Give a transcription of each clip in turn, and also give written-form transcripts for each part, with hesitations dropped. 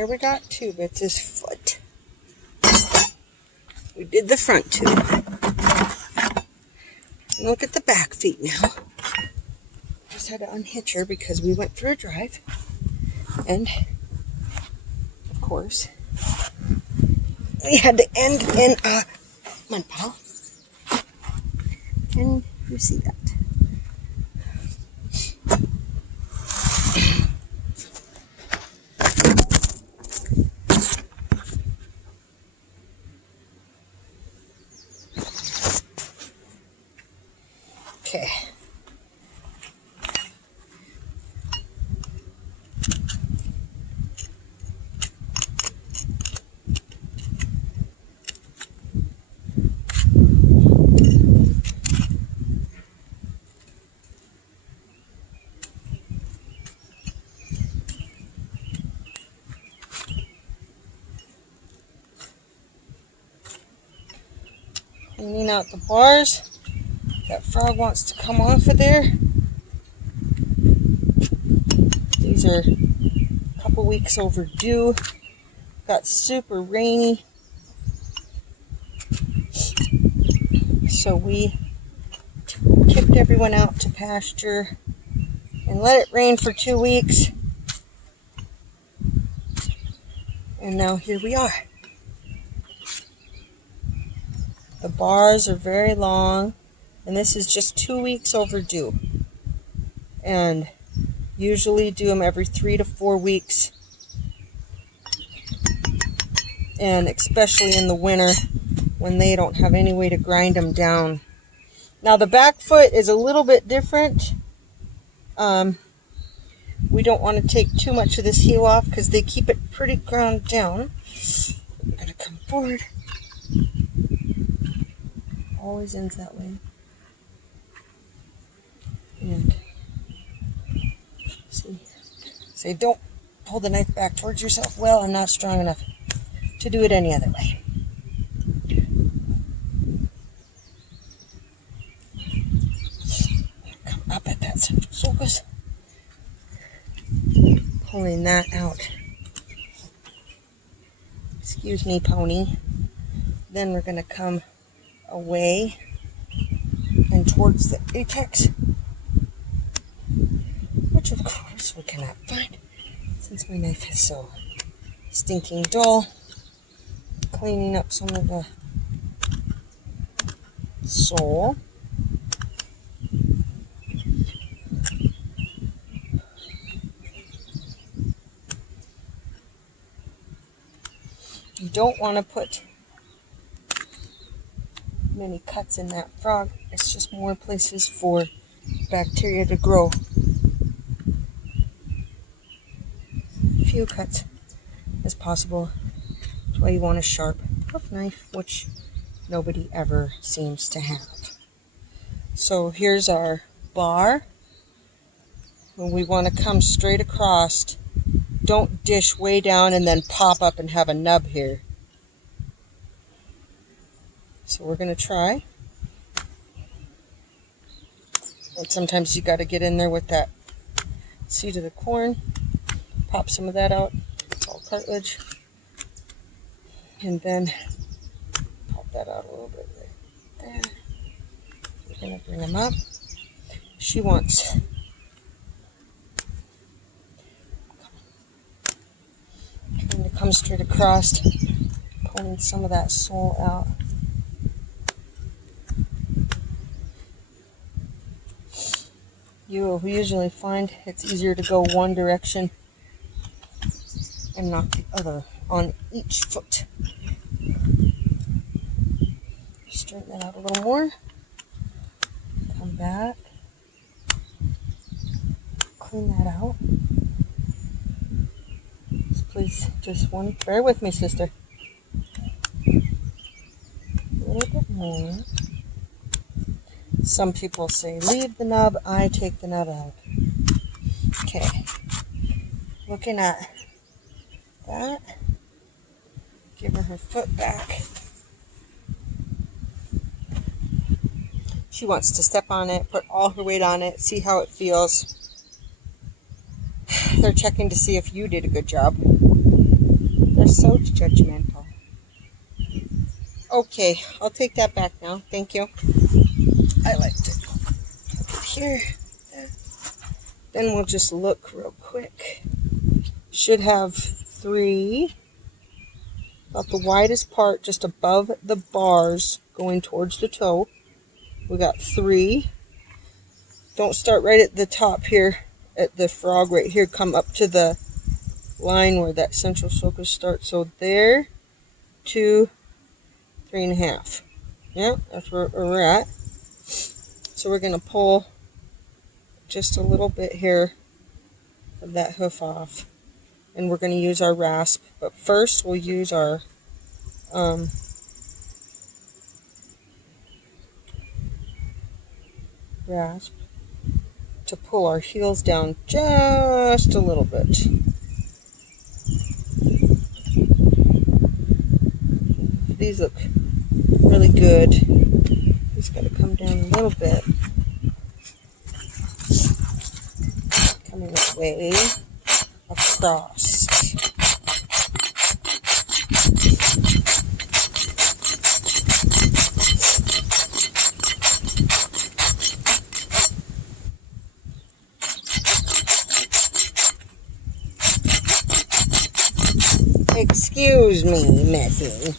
Here we got tube. It's his foot. We did the front tube. And look at the back feet now. Just had to unhitch her because we went for a drive. And, of course, we had to end in a mud pile. Can you see that? Okay. Cleaning out the bars. That frog wants to come off of there. These are a couple weeks overdue. Got super rainy. So we kicked everyone out to pasture and let it rain for 2 weeks. And now here we are. The bars are very long, and this is just 2 weeks overdue. And usually do them every 3 to 4 weeks. And especially in the winter when they don't have any way to grind them down. Now the back foot is a little bit different. We don't want to take too much of this heel off because they keep it pretty ground down. I'm going to come forward. Always ends that way. And see, say don't hold the knife back towards yourself. Well, I'm not strong enough to do it any other way. Come up at that central sulcus. Pulling that out. Excuse me, pony. Then we're going to come away and towards the apex, which of course we cannot find since my knife is so stinking dull. Cleaning up some of the sole. You don't want to put many cuts in that frog. It's just more places for bacteria to grow. Few cuts as possible. That's why you want a sharp puff knife, which nobody ever seems to have. So here's our bar. When we want to come straight across, don't dish way down and then pop up and have a nub here. So we're going to try. And sometimes you got to get in there with that seed of the corn. Pop some of that out. It's all cartilage. And then pop that out a little bit right there. We're going to bring them up. She wants trying to come straight across, pulling some of that sole out. You will usually find it's easier to go one direction and not the other on each foot. Straighten that out a little more. Come back. Clean that out. Please, just one. Bear with me, sister. A little bit more. Some people say leave the nub. I take the nub out. Okay. Looking at that. Give her foot back. She wants to step on it, put all her weight on it, see how it feels. They're checking to see if you did a good job. They're so judgmental. Okay, I'll take that back now. Thank you. I like to put it here. Then we'll just look real quick. Should have 3. About the widest part just above the bars going towards the toe. We got 3. Don't start right at the top here at the frog right here. Come up to the line where that central sulcus starts. So there, 2, 3.5. Yeah, that's where we're at. So we're going to pull just a little bit here of that hoof off. And we're going to use our rasp. But first we'll use our rasp to pull our heels down just a little bit. These look really good. Just got to come down a little bit. Coming away across. Excuse me, Missy.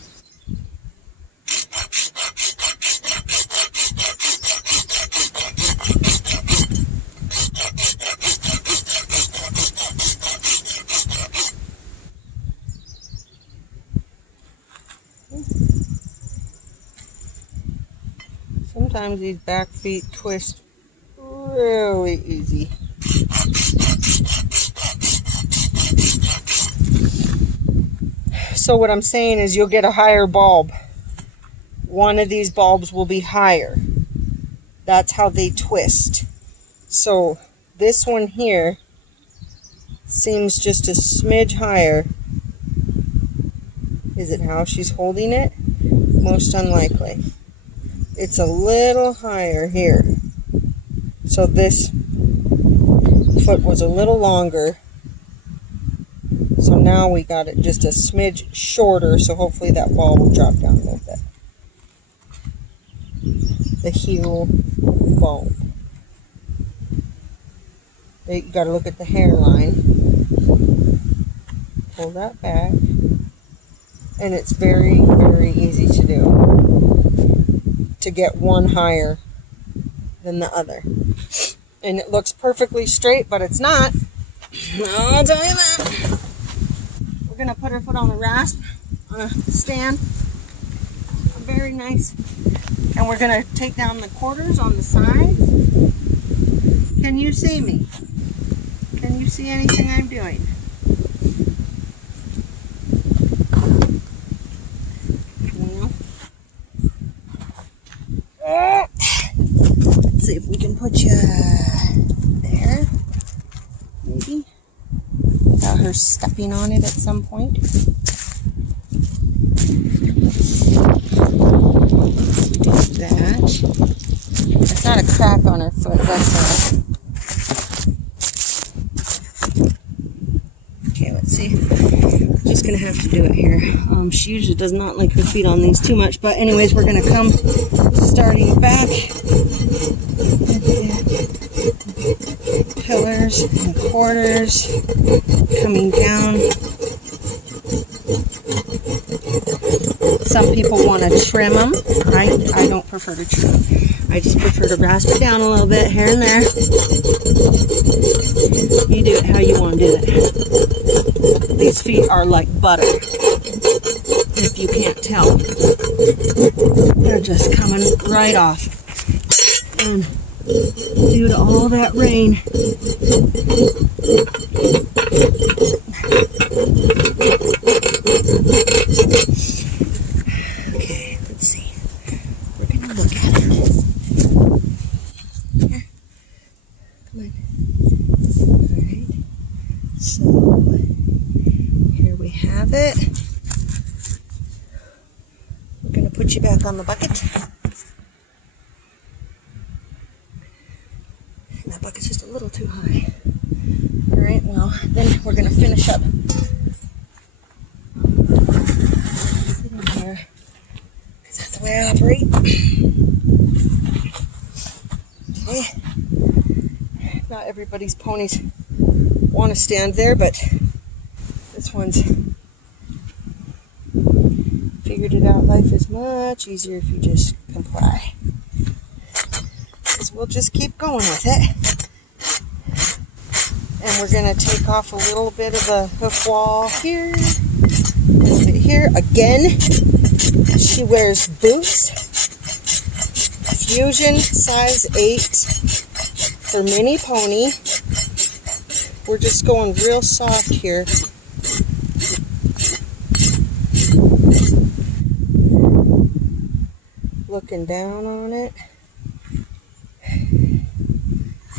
Sometimes these back feet twist really easy. So what I'm saying is you'll get a higher bulb. One of these bulbs will be higher. That's how they twist. So this one here seems just a smidge higher. Is it how she's holding it? Most unlikely. It's a little higher here. So this foot was a little longer. So now we got it just a smidge shorter, so hopefully that ball will drop down a little bit. The heel bulb. You got to look at the hairline. Pull that back. And it's very, very easy to do. To get one higher than the other. And it looks perfectly straight, but it's not. I'll tell you that. We're going to put her foot on the rasp, on a stand. Very nice. And we're going to take down the quarters on the sides. Can you see me? Can you see anything I'm doing? Let's see if we can put you there, maybe, without her stepping on it at some point. Do that. It's not a crack on her foot, that's all. Okay, let's see. Just gonna have to do it here. She usually does not like her feet on these too much, but anyways, we're gonna come starting back at the pillars and quarters, coming down. Some people want to trim them. I don't prefer to trim. I just prefer to rasp it down a little bit here and there. You do it how you want to do it. These feet are like butter. If you can't tell, they're just coming right off. And due to all that rain, okay, let's see. We're gonna look at it. Here, come on. All right. So here we have it. We're gonna put you back on the bucket. That bucket's just a little too high. Alright, well, then we're going to finish up evaporate. Okay. Not everybody's ponies want to stand there, but this one's figured it out. Life is much easier if you just comply. Because we'll just keep going with it. And we're going to take off a little bit of the hoof wall here, a little bit here. Again, she wears boots. Fusion size 8 for mini pony. We're just going real soft here. Looking down on it.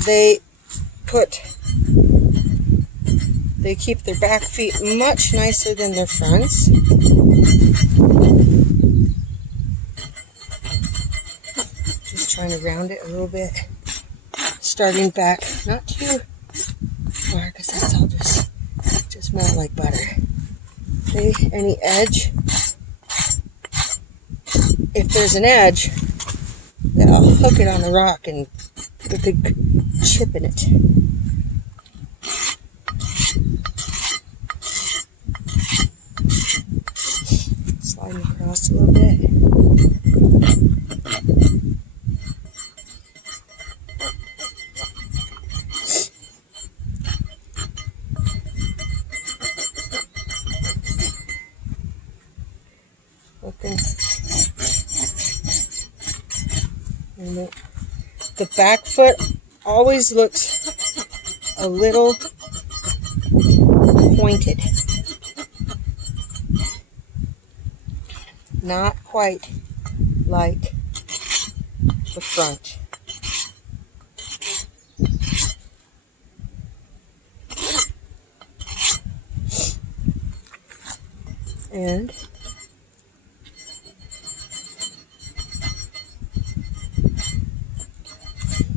They keep their back feet much nicer than their fronts. Just trying to round it a little bit. Starting back, not too far, because that's all just melt like butter. Okay, any edge. If there's an edge, then I'll hook it on the rock and put a big chip in it. Sliding across a little bit. Looking. And the back foot always looks a little pointed. Not quite like the front. And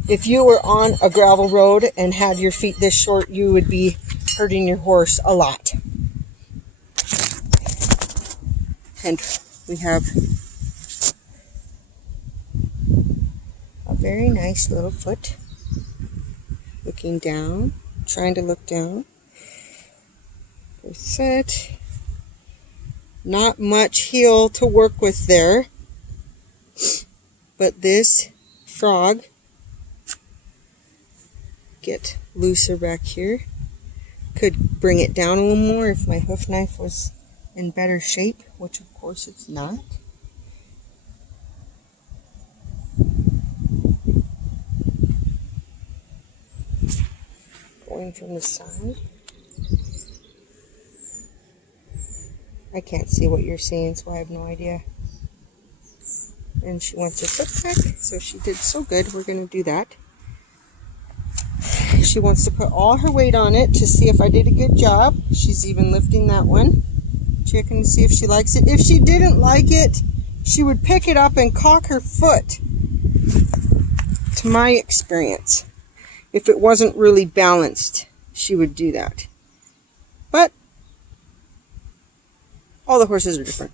if you were on a gravel road and had your feet this short, you would be hurting your horse a lot. And we have a very nice little foot looking down, trying to look down. Set. Not much heel to work with there, but this frog, get looser back here, could bring it down a little more if my hoof knife was in better shape, which of course it's not. Going from the side. I can't see what you're seeing, so I have no idea. And she wants her foot back, so she did so good. We're going to do that. She wants to put all her weight on it to see if I did a good job. She's even lifting that one, checking to see if she likes it. If she didn't like it, she would pick it up and cock her foot, to my experience. If it wasn't really balanced, she would do that. But all the horses are different.